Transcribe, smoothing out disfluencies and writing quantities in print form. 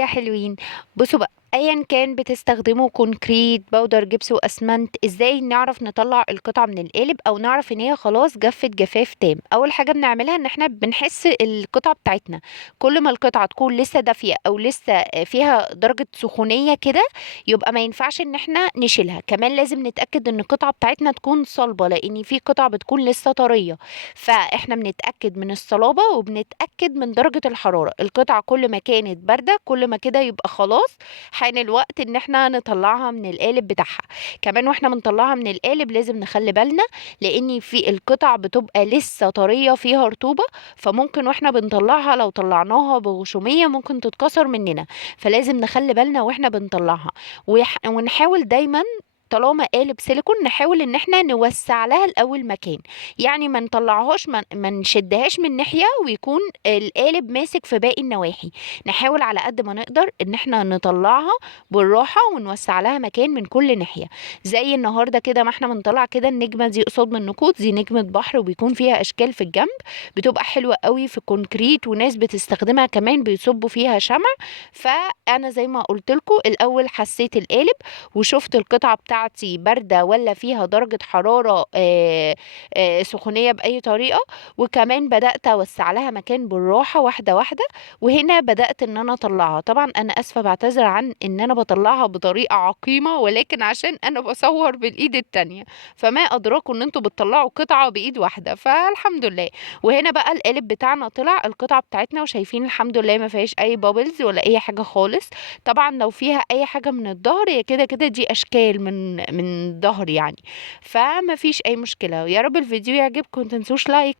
يا حلوين. بصوا بقى، ايا كان بتستخدموا كونكريت، بودر، جبس، واسمنت، ازاي نعرف نطلع القطعه من القالب او نعرف ان هي خلاص جفت جفاف تام؟ اول حاجه بنعملها ان احنا بنحس القطعه بتاعتنا. كل ما القطعه تكون لسه دافيه او لسه فيها درجه سخونيه كده، يبقى ما ينفعش ان احنا نشيلها. كمان لازم نتاكد ان القطعه بتاعتنا تكون صلبه، لان في قطع بتكون لسه طريه. فاحنا بنتاكد من الصلابه وبنتاكد من درجه الحراره. القطعه كل ما كانت بارده كل ما كده يبقى خلاص حان الوقت ان احنا نطلعها من القالب بتاعها. كمان واحنا بنطلعها من القالب لازم نخلي بالنا، لان في القطع بتبقى لسه طريه فيها رطوبه، فممكن واحنا بنطلعها لو طلعناها بغشوميه ممكن تتكسر مننا. فلازم نخلي بالنا واحنا بنطلعها. ونحاول دايما طالما قالب سيليكون نحاول ان احنا نوسع لها الاول مكان. يعني ما نطلعهاش، ما نشدهاش من ناحيه ويكون القالب ماسك في باقي النواحي. نحاول على قد ما نقدر ان احنا نطلعها بالراحه ونوسع لها مكان من كل ناحيه. زي النهارده كده ما احنا بنطلع كده النجمه دي قصاد من النقوط، دي نجمه بحر وبيكون فيها اشكال في الجنب، بتبقى حلوه قوي في الكونكريت، وناس بتستخدمها كمان بيصبوا فيها شمع. فانا زي ما قلت لكم الاول حسيت القالب وشفت القطعه بتاعتي بارده ولا فيها درجه حراره سخونيه باي طريقه، وكمان بدات اوسع لها مكان بالراحه واحده واحده. وهنا بدأت ان انا اطلعها. طبعا انا اسفة بعتذر عن ان انا بطلعها بطريقة عقيمة، ولكن عشان انا بصور بالايد التانية، فما ادراكم ان انتوا بتطلعوا قطعة بايد واحدة، فالحمد لله. وهنا بقى القالب بتاعنا طلع القطعة بتاعتنا، وشايفين الحمد لله ما فيهاش اي بابلز ولا اي حاجة خالص. طبعا لو فيها اي حاجة من الظهر هي كده كده دي اشكال من الظهر يعني، فما فيش اي مشكلة. يا رب الفيديو يعجبكم، متنسوش لايك.